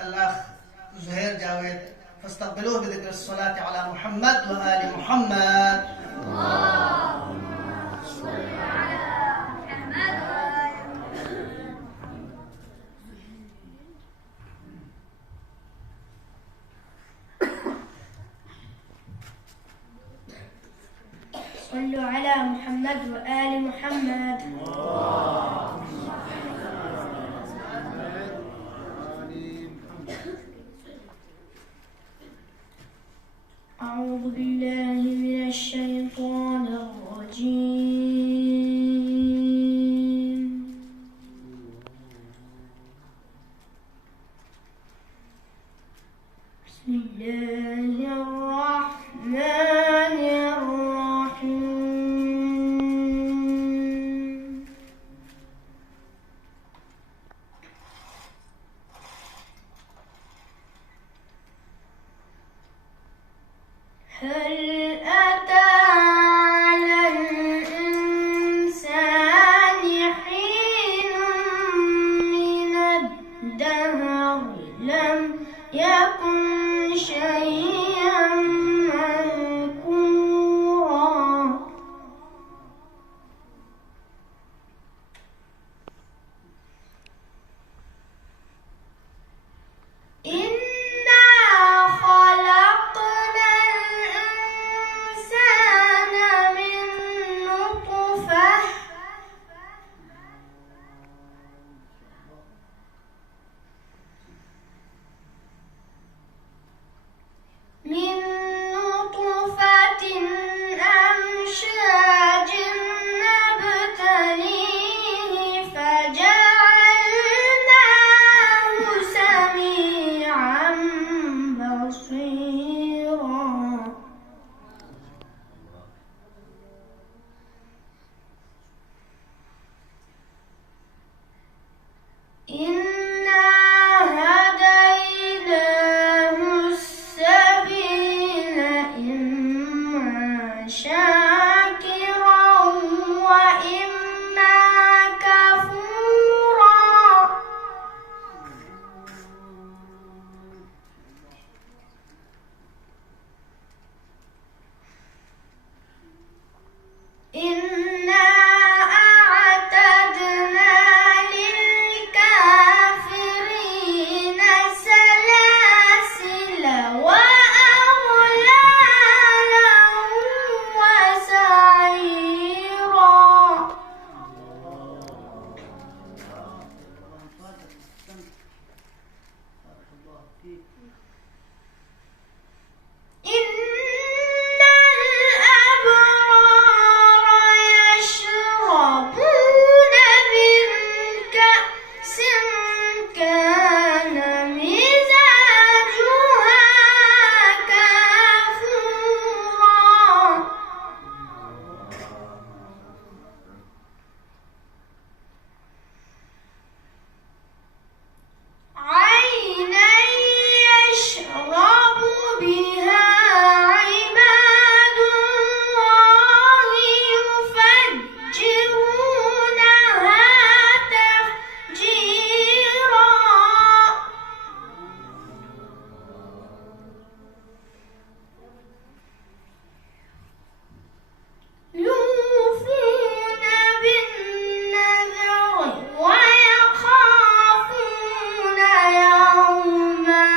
الأخ زهير جاويد، فاستقبلوه بذكر الصلاة على محمد وآل محمد. اللهم صل على محمد وآل محمد. صلوا على محمد وآل محمد. أعوذ بالله من الشيطان الرجيم. بسم الله الرحمن الرحيم. هل أتى على الإنسان حين من الدهر لم يكن شيئا مذكورا. من نطفة أمشاج نبتليه فجعلناه سميعا بصيرا. شاكرا وإما كفورا. إنا أعتدنا للكافرين سلاسل وأغلالا وسعيرا. إن الأبرار يشربون من كأس كان مزاجها كافورا. عينا يشرب بها عباد الله يفجرونها تفجيرا. يوفون بالنذر ويخافون يوما